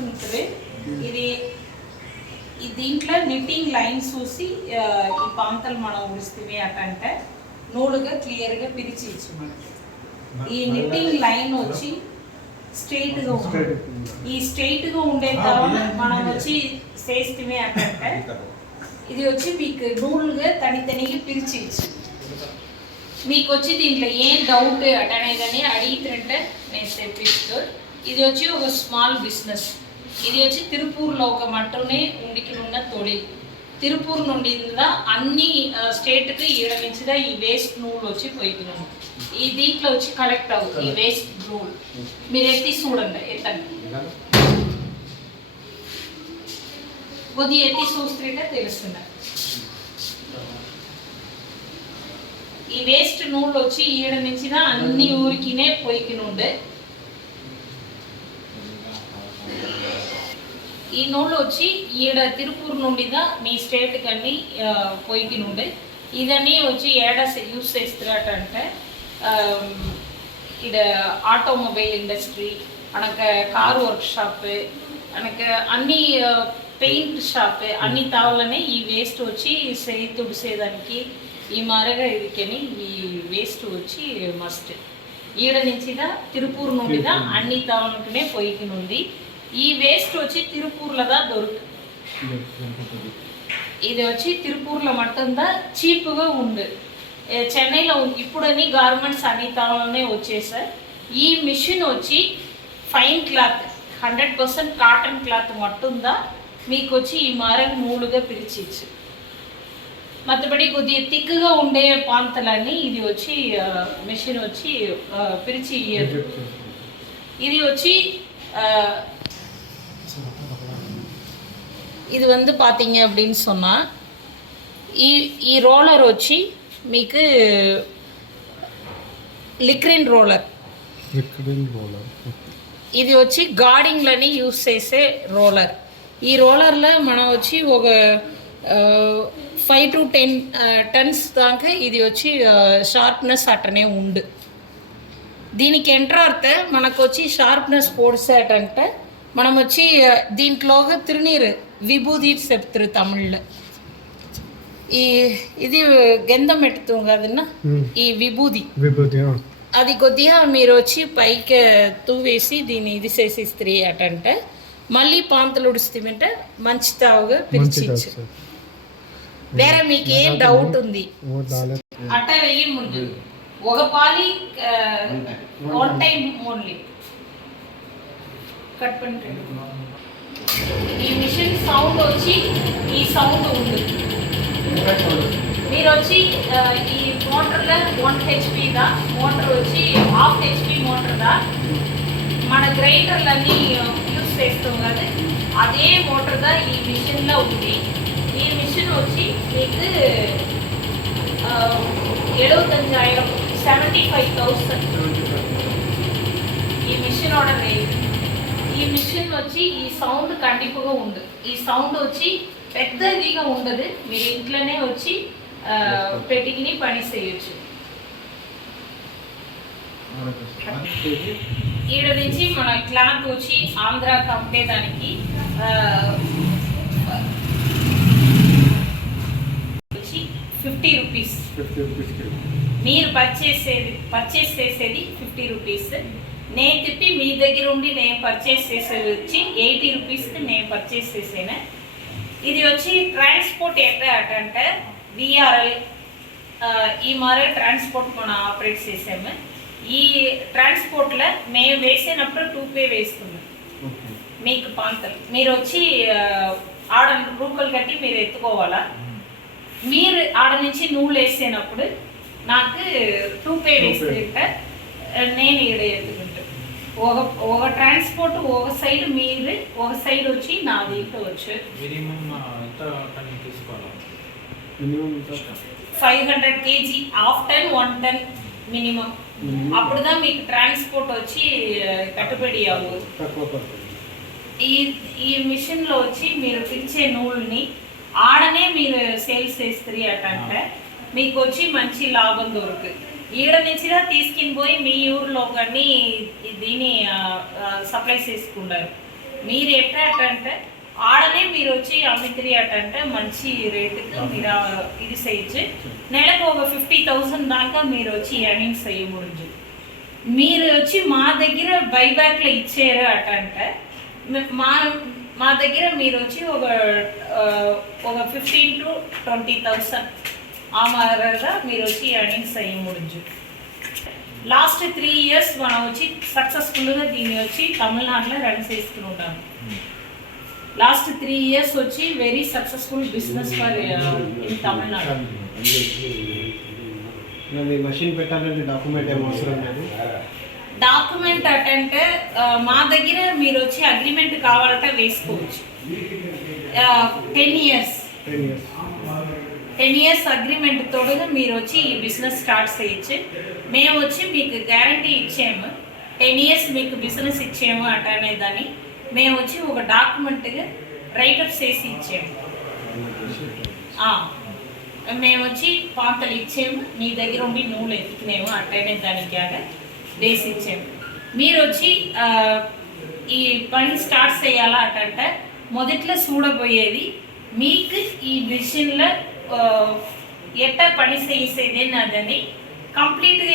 చూస్తుంటారు ఇది దీంట్లో నిట్టింగ్ లైన్స్ చూసి ఈ పాంతలు మనం ఉడిస్తే అటంటే నూలుగా క్లియర్గా పిరిచి ఇచ్చు మనకి ఈ నిట్టింగ్ లైన్ వచ్చి స్ట్రైట్గా ఉంటుంది ఈ స్ట్రైట్గా ఉండే తర్వాత మనం వచ్చి చేస్తే అటంటే ఇది వచ్చి మీకు నూలుగా తనిగా పిరిచి ఇచ్చు మీకు వచ్చి దీంట్లో ఏం డౌట్ అటనేదని అడిగితే నేను తెప్పిస్తూ ఇది వచ్చి ఒక స్మాల్ బిజినెస్ ఇది వచ్చి తిరుపూర్లో ఒక మట్టునే ఉండికినున్న తొడిల్ తిరుపూర్ నుండి అన్ని స్టేట్కి ఈడమించిదా ఈ వేస్ట్ నూలు వచ్చి పోయికినాము ఈ దీంట్లో వచ్చి కలెక్ట్ అవుతుంది ఈ వేస్ట్ నూలు మీరు ఎత్తి చూడండి ఎత్తండి కొద్దిగా ఎత్తి చూస్తుంటే తెలుస్తుంది ఈ వేస్ట్ నూలు వచ్చి ఈడ నుంచి అన్ని ఊరికినే పోయికినుండే ఈ నూలు వచ్చి ఈడ తిరుపూర్ నుండిదా మీ స్టేట్ కన్నీ పోయికినుండే ఇదన్నీ వచ్చి ఏడ యూస్ చేస్తారంటే ఇడ ఆటోమొబైల్ ఇండస్ట్రీ అనక కారు వర్క్ షాప్ అనక అన్ని పెయింట్ షాప్ అన్ని తావులనే ఈ వేస్ట్ వచ్చి తుడిసేదానికి ఈ మరగా ఇదికని ఈ వేస్ట్ వచ్చి మస్ట్ ఈడ నుంచిదా తిరుపూర్ నుండిదా అన్ని తావులకునే పోయికినుంది ఈ వేస్ట్ వచ్చి తిరుపూర్లదా ఇది వచ్చి తిరుపూర్లో మట్టుందా చీప్గా ఉంది చెన్నైలో ఇప్పుడని గార్మెంట్స్ అన్ని తావులనే వచ్చేసారు ఈ మిషన్ వచ్చి ఫైన్ క్లాత్ 100% కాటన్ క్లాత్ మట్టుందా మీకు వచ్చి ఈ మారం నూలుగా పిలిచిచ్చు మత్తబడి కొద్దిగా తిక్కుగా ఉండే పాంతలన్నీ ఇది వచ్చి మిషన్ వచ్చి పిలిచి ఇది వచ్చి இது வந்து பார்த்தீங்க அப்படின்னு சொன்னால் ఈ రోలర్ వచ్చి మీకు లిక్రిన్ రోలర్ ఇది వచ్చి గార్డింగ్లని యూస్ చేసే రోలర్ ఈ రోలర్లో మనం వచ్చి ఒక 5 to 10 టన్స్ దాకా ఇది వచ్చి షార్ప్నెస్ అట్టనే ఉండు దీనికి ఎంట్రార్తే మనకు వచ్చి షార్ప్నెస్ పోడ్సేటంటే మనం వచ్చి దీంట్లోగా తిరునీరు విభూది చెప్తారు తమిళ్లో ఇది గంధం ఎట్టుతాం కదన్నా ఈ విభూది అది కొద్దిగా మీరు వచ్చి పైకి తూవేసి దీన్ని ఇది చేసి ఇస్త్రీ అటంటే మళ్ళీ పాంతలు ఉడిస్తే మంచి తావుగా పిలిచిచ్చు వేరే మీకు ఏం డౌట్ ఉంది అట్ట వెయ్యి ముందు ఒక పాలి 1 టైం ఓన్లీ కట్ పండి ఈ మిషన్ సౌండ్ వచ్చి ఈ సౌండ్ ఉంది మీరు వచ్చి ఈ మోటార్లో 1 HP దా మోటార్ వచ్చి 1/2 HP మోటార్ దా మన గ్రైండర్లన్నీ యూస్ చేస్తాం కదా అదే మోటార్ దా ఈ మిషన్లో ఉంది ఈ మిషన్ వచ్చి మీకు 75,000 ఈ మిషన్ ఆర్డర్ అయ్యింది ఈ మిషన్ వచ్చి ఈ సౌండ్ కండిపుగా ఉంది ఈ సౌండ్ వచ్చి పెద్దదిగా ఉండదు మీరు ఇంట్లోనే వచ్చి పెట్టికి పని చేయొచ్చు ఈడ నుంచి మన క్లాత్ వచ్చి ఆంధ్ర కంపేదానికి వచ్చి 50 రూపీస్ మీరు పర్చేస్ చేసేది 50 రూపీస్ నేను తిప్పి మీ దగ్గర ఉండి నేను పర్చేస్ చేసేది వచ్చి 80 రూపీస్కి నేను పర్చేస్ చేసాను ఇది వచ్చి ట్రాన్స్పోర్ట్ ఎట్లా విఆర్ఎల్ ఈ మారే ట్రాన్స్పోర్ట్ మనం ఆపరేట్ చేసాము ఈ ట్రాన్స్పోర్ట్లో మేము వేసినప్పుడు 2 పే వేస్తున్నాం మీకు పాంతలు మీరు వచ్చి ఆడ రూకలు కట్టి మీరు ఎత్తుకోవాలా మీరు ఆడ నుంచి నూలు వేసినప్పుడు నాకు 2 పే వేస్తుంటే నేను ఈడ ఎత్తుకుంటాను ఒక ట్రాన్స్పోర్ట్ ఒక సైడ్ మీరు ఒక సైడ్ వచ్చి నా దీంట్లో వచ్చు 500 kg హాఫ్ టన్ 1 టన్ మినిమం అప్పుడుదా మీకు ట్రాన్స్పోర్ట్ వచ్చి కట్టుబడి అవ్వదు ఈ మిషన్లో వచ్చి మీరు పిలిచే నూలుని ఆడనే మీరు సేల్స్ చేస్తారు అటంటే మీకు వచ్చి మంచి లాభం దొరుకుతుంది ఈడ నుంచిదా తీసుకుని పోయి మీ ఊర్లో కానీ దీన్ని సప్లై చేసుకుంటారు మీరు ఎట్టంటే ఆడనే మీరు వచ్చి అమ్మితిరి అటంటే మంచి రేటుకు మీరు ఇది చేయొచ్చు. నెలకు ఒక 50,000 దాకా మీరు వచ్చి ఎర్నింగ్స్ చేయకూడదు. మీరు వచ్చి మా దగ్గర బైబ్యాక్లో ఇచ్చారు అటంటే మా దగ్గర మీరు వచ్చి ఒక 15 to 20,000 ఆ మాదిరిగా మీరు వచ్చి ఎర్నింగ్స్ చేయకూడదు. లాస్ట్ 3 years మనం వచ్చి సక్సెస్ఫుల్గా దీన్ని వచ్చి తమిళనాడులో రన్ చేసుకుని ఉన్నాము. లాస్ట్ 3 years వచ్చి very successful business for in Tamil Nadu. Machine పెట్టాలంటే డాక్యుమెంట్ ఏం అవసరం లేదు. డాక్యుమెంట్ అటంటే మా దగ్గర మీరు వచ్చి అగ్రిమెంట్ కావాలంటే వేసుకోవచ్చు. 10 years అగ్రిమెంట్ తోడుగా మీరు వచ్చి ఈ బిజినెస్ స్టార్ట్ చేయొచ్చు. మేము వచ్చి మీకు గ్యారంటీ ఇచ్చాము, 10 years మీకు బిజినెస్ ఇచ్చాము అనే దాన్ని మేము వచ్చి ఒక డాక్యుమెంట్గా రైటప్ చేసి ఇచ్చాము. మేము వచ్చి పాంతలు ఇచ్చాము, మీ దగ్గర ఉండి నూనె ఎత్తుకునేము అట్టనే దానికి వేసి ఇచ్చాము. మీరు వచ్చి ఈ పని స్టార్ట్ చేయాలా అంటే మొదట్లో చూడబోయేది మీకు ఈ మిషన్లో ఎట్ట పని చేసేది అదని కంప్లీట్గా